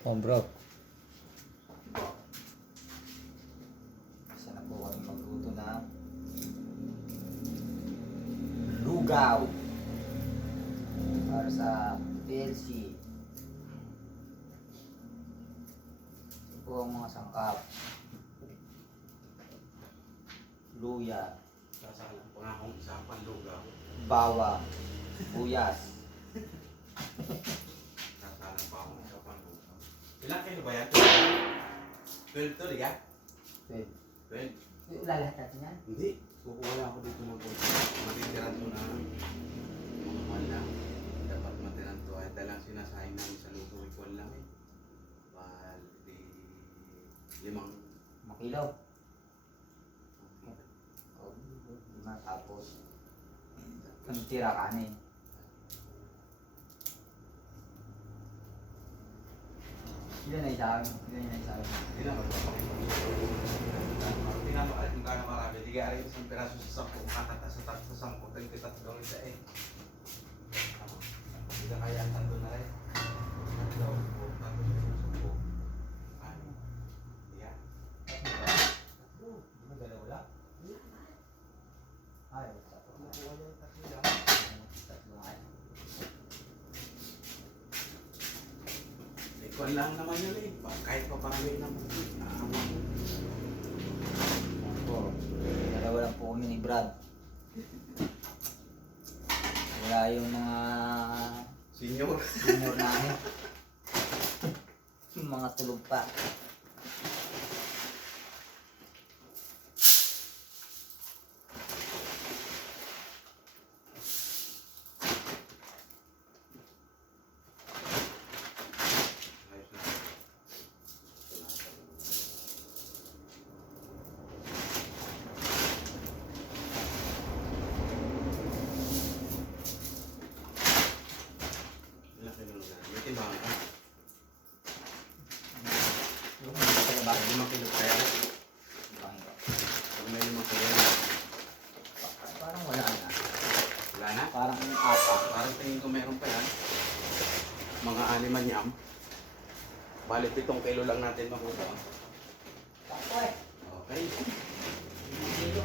Oh, bro. Isa na po kami magluto ng lugaw para sa PLC. Ito po ang mga sangkap. Luya, Sasalang pa nga akong isa pang lugaw. bawang, buyas. Sasalang pa akong isa pang lugaw. Ilang kilo ba yan? 12 to, di ka? Pwede. 12? Lalahat natin yan? Hindi. Kukuha lang ako dito ng konti. Matitiran to na mga mahal lang. Dapat matiran to. Ay dalang sinasayang namin sa luto. Equal lang eh. Bali, 5 Makilaw. O, lima tapos. Ang tira kanin. Ilan na isa akin? Ilan na isa akin? Hindi na magpapakita. Pinapakalit kung gaano marami. Di ka rin isang piraso sa 10. Makakata sa 10. Tagli tatlong isa eh. Hindi ka kaya ang tatlo na rin. Tatlo. Tapos yung 10. Ano? Yeah. Tatlo. Di ba dalawa lang? Ay, tatlo nga. Kukuha niya yung tatlo yan. Tatlo nga. Ikaw lang naman yun eh. Kahit pa parami na mo. Naawa mo. Opo. Dalawa lang po kami ni Brad. Wala yung mga Senior. senior namin. Yung mga tulog pa. Ayos na. Ilang kilo na yan? May timbangan ka? Yung mga talaba. 5 kilo kaya. Bangin ko. Pag may 5 kilo yan. Parang wala na. Wala na? Parang apa. Parang tingin ko meron pa yan. Mga 6 yam. Bali 7 kilo lang natin makuha. Tako eh. Okay. Dito.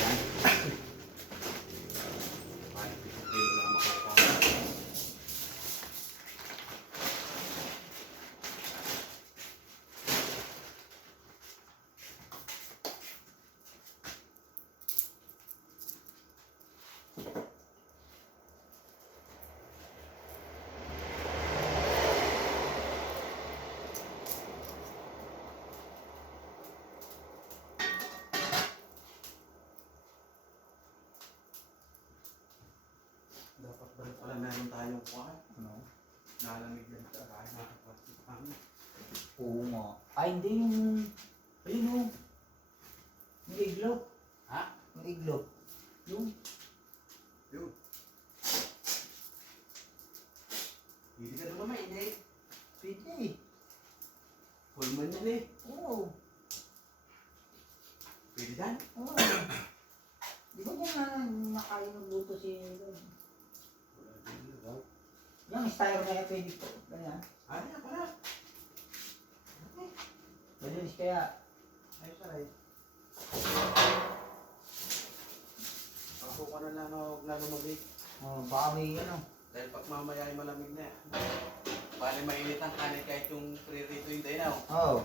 Yan. Bali 7 kilo lang makuha. Dapat ba pala meron tayong kuha? Ano? Nalamig yan sa kahit nakapasok kami. Oo nga. Ay, hindi yung... Ayun o. Yung iglo. Ha? Yung iglo. Yung... Yun. Hindi ka naman mainit. Pwede eh. Full man yan eh. Oo. Pwede yan. Oo. Di ba niya nga nakain ng luto si... Wala din daw. Yung styro na kaya pwede po. Ganyan. Ano yan pala? Malinis kaya. Ayos ay. Ako ka na lang ako nalumabig. Baka may ano. Dahil pag mamaya ay malamig na yan. Bali mainit ang kanin kahit yung prito yung dinaw. Oo.